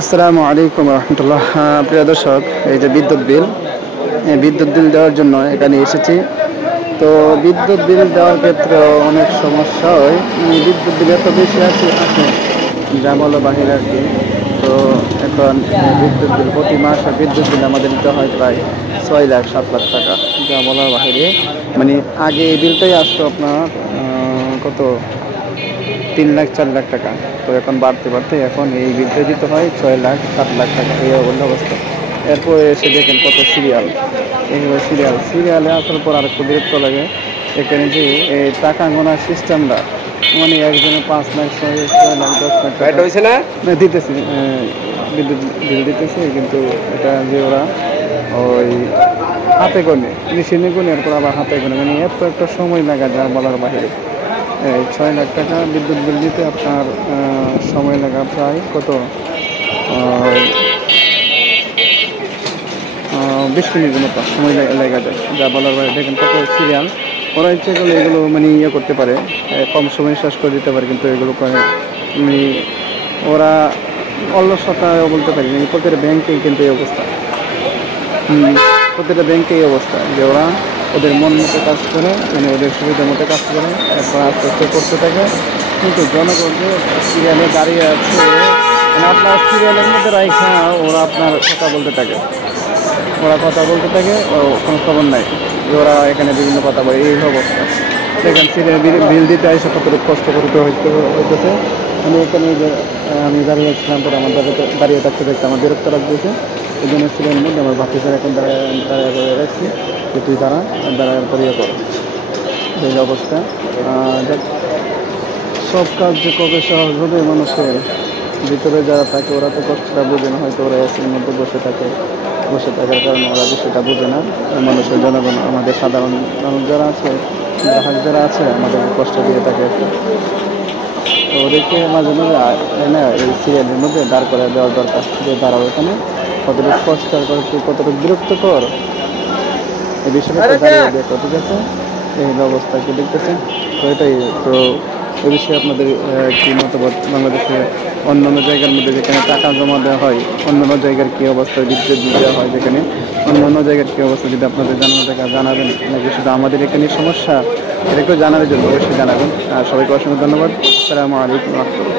আসসালামু আলাইকুম রহমতুল্লাহ। প্রিয় দর্শক, এই যে বিদ্যুৎ বিল দেওয়ার জন্য এখানে এসেছি। তো বিদ্যুৎ বিল দেওয়ার ক্ষেত্রে অনেক সমস্যা হয়, মানে বিদ্যুৎ বিল এত বেশি আসে যা বলো বাহির আর কি। তো এখন বিদ্যুৎ বিল প্রতি মাসে বিদ্যুৎ বিল আমাদের দিতে হয় প্রায় 6 লাখ 7 লাখ টাকা, যা বলার বাহিরে। মানে আগে এই বিলটাই আসতো আপনার কত 3 লাখ 4 লাখ টাকা। তো এখন বাড়তে বাড়তে এখন এই বিলটা দিতে হয় 6 লাখ 7 লাখ টাকা, এই অবস্থা। এরপরে এসে দেখেন কত সিরিয়াল, এইভাবে সিরিয়ালে আসার পর আরেকটু বিরক্ত লাগে। এখানে যে এই টাকা গোনার সিস্টেমটা, মানে একজনে 5 লাখ 6 লাখ 10 লাখ টাকা না দিতেছে, বিদ্যুৎ বিল দিতেছে, কিন্তু এটা যে ওরা ওই হাতে গনে মেশিনে গনে, এরপর আবার হাতে গনে, মানে এত একটা সময় লাগা যা বলার বাইরে। 6 লাখ টাকা বিদ্যুৎ বিল দিতে আপনার সময় লাগা প্রায় কত 20 মিনিটের মতো সময় লেগে যায়, যা বলার বাইরে। দেখেন কত সিরিয়াল। ওরা ইচ্ছে করলে এগুলো মানে ইয়ে করতে পারে, কম সময় শেষ করে দিতে পারে, কিন্তু এগুলো করে মানে ওরা অলসতা বলতে পারি না। প্রতিটা ব্যাংকেই কিন্তু এই অবস্থা, প্রতিটা ব্যাংকে এই অবস্থা যে ওরা ওদের মন মতো কাজ করে, মানে ওদের সুবিধা মতো কাজ করে, এরপর আস্তে আস্তে করতে থাকে। কিন্তু জনগণ যে সিরিয়ালে দাঁড়িয়ে আছে, মানে আপনার সিরিয়ালের মধ্যে রাইখা ওরা আপনার কথা বলতে থাকে, কোনো খবর নাই যে ওরা এখানে বিভিন্ন কথা বলে, এই অবস্থা। দেখেন সিরিয়াল বিল দিতে এসে কতটুকু কষ্ট করতে হইতেছে। আমি এখানে যে আমি দাঁড়িয়ে ছিলাম, পরে আমার দাঁড়িয়ে থাকতে দেখতে আমার বিরক্ত লাগতেছে। এই জন্য সিরিয়ালের মধ্যে আমার ভাতিজার এখন দাঁড়ায় করে রাখছি যে তুই দাঁড়ায় করিয়ে কর, এই অবস্থা। সব কাজ যে কবে সহজ হবে, মানুষের ভিতরে যারা থাকে ওরা তো কষ্টটা বোঝে না, হয়তো ওরা এসির মধ্যে বসে থাকার কারণে ওরা বিষয়টা বোঝে না। মানুষের জনগণ, আমাদের সাধারণ মানুষ যারা আছে, গ্রাহক যারা আছে, আমাদেরকে কষ্ট দিয়ে থাকে একটু। তো ওদেরকে মাঝে মাঝে না এই সিরিয়ালের মধ্যে দাঁড় করে দেওয়ার দরকার, যে দাঁড়াও এখানে, কতটুকু কষ্ট কতটুকু বিরক্তকর এই বিষয়টা দাঁড়িয়ে দেখো, ঠিক আছে? এই ব্যবস্থা কি দেখতেছে? তো এটাই তো এ বিষয়ে আপনাদের কি মতামত? বাংলাদেশে অন্যান্য জায়গার মধ্যে যেখানে টাকা জমা দেওয়া হয়, অন্যান্য জায়গার কী অবস্থা, বিদ্যুৎ দেওয়া হয় যেখানে, অন্যান্য জায়গার কী অবস্থা, যদি আপনাদের জানানো থাকে জানাবেন, নাকি শুধু আমাদের এখানে সমস্যা, এটা একটু জানার জন্য অবশ্যই জানাবেন। আর সবাইকে অসংখ্য ধন্যবাদ। আসসালামু আলাইকুম রহমতুল্লাহ।